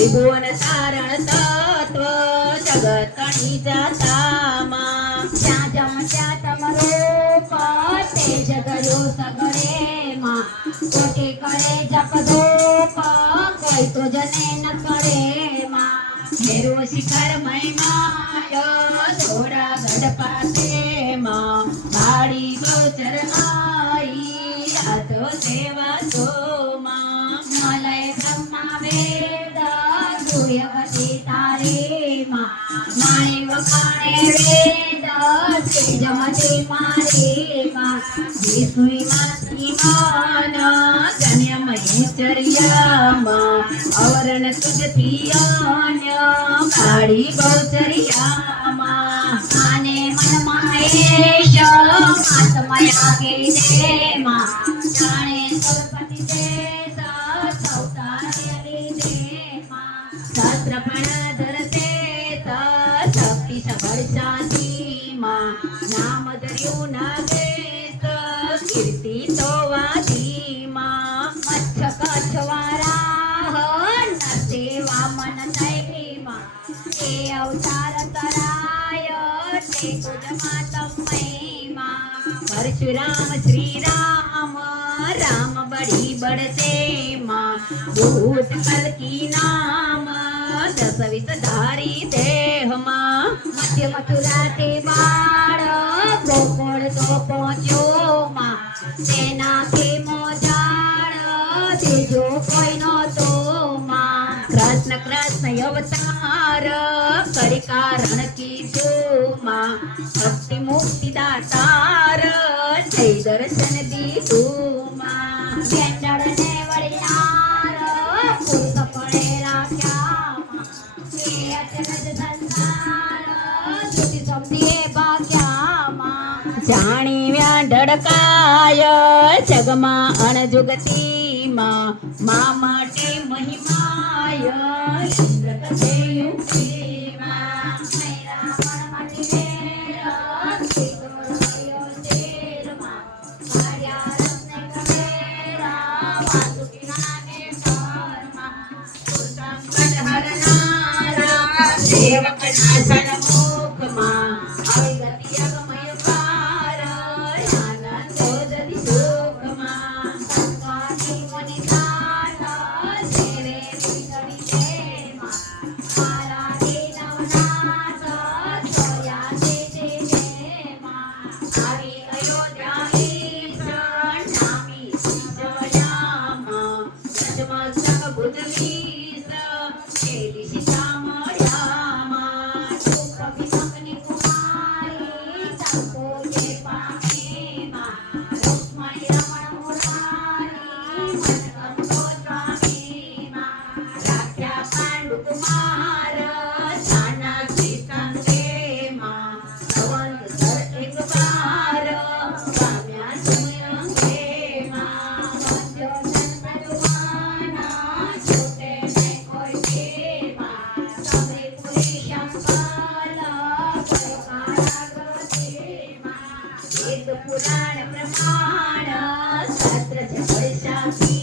ત્રિભુવન તારણ તત્વ જગતણી જાતામાં. શ્યા જમ ત્યાં તમરો પતે સગરે માં. કોટે કરે જપ ધૂપ કોઈ તો જને ન કરે માં. મેરો શિખર મહિમાય થોડા ગઢ પાસે માં. ગોચર આઈ આ તો સેવા તો સૂર્યવતી તારે માણે વખાણે વેદ શ્રી મારે માં વિષ્ણુ માસી માન ધન્ય મહેશ્વર્યામાં અવરણ તુજથી આન્ય કાળી બહુચર્યામાં આત્મયા કે દેમાં જાણે સૌપતિ દેશ શાંતિમાં નામ ધર્યું નાગેશ. કીર્તિ તો વાદીમાં. મચ્છ કચ્છવારા નરતે મન તૈમાં એ અવતાર કરાય તે તુજમાં તમયમાં પરશુરામ શ્રી રામ રામ બળી બળતે માં. ભૂત કલકી દસ વિષ ધારી તે પહોંચ્યો માં. તેના મોજાળ તેજો કોઈ નહોતો માં. કૃષ્ણ કૃષ્ણ અવતાર કરી કારણ કીધું માં. ભક્તિ મુક્તિ દાતાર જય દર્શન દીધું જાણી વ્યા ઢળકાય જગમાં અણજુગતીમાં મા માટે મહિમાય. કથે Thank you.